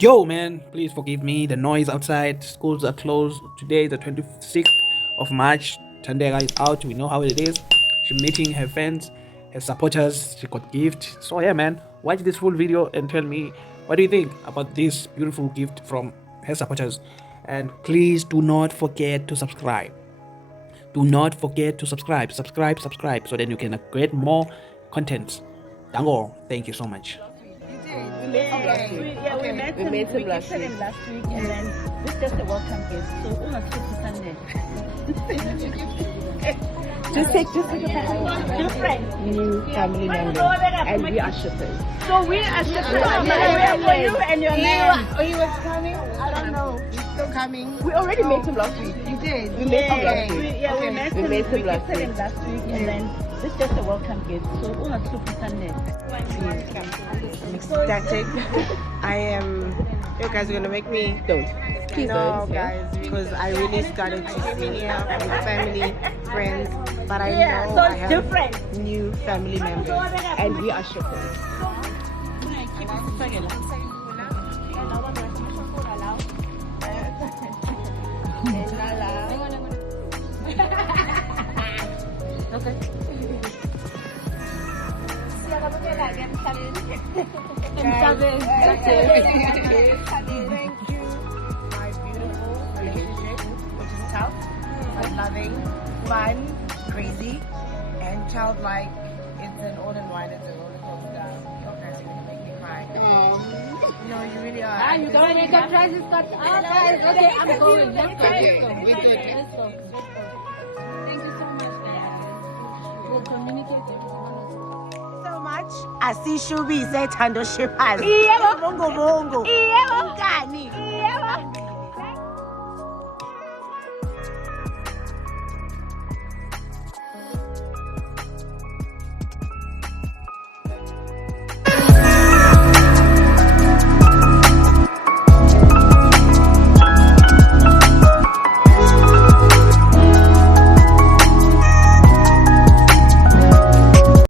Yo, man, please forgive me. The noise outside. Schools are closed. Today, the 26th of March. Thandeka is out. We know how it is. She's meeting her fans, her supporters. She got gift. So yeah, man, watch this full video and tell me what do you think about this beautiful gift from her supporters. And please do not forget to subscribe. Do not forget to subscribe. Subscribe, so then you can get more content. Dango, thank you so much. We met him last week, and then this is just a welcome gift. So, Sunday. just take a different new family member, and we are shippers. So we are shippers. For you and your man. He was coming. I don't know. He's still coming. We already met him last week. You did. We met him last week. We met him last week, and then this is just a welcome gift. So, Sunday. I'm ecstatic. I am. You guys are gonna make me. Don't. Please No, don't. guys, because I really started to see here with family, friends, but I know so I it's have different. new family members. And we are shippers. Okay. Thank you, my beautiful relationship, which is tough, but loving, fun, crazy, and childlike. It's an all-in-one. It's a roller coaster. Okay, you're gonna make me cry. No, you really are. You don't make a prize. It's got guys. Okay, I'm going. Let's go. Okay, we good. Let's go. Thank you so much, guys. We'll communicate So much. I see Shubi say Tando Shippers. Bongo bongo.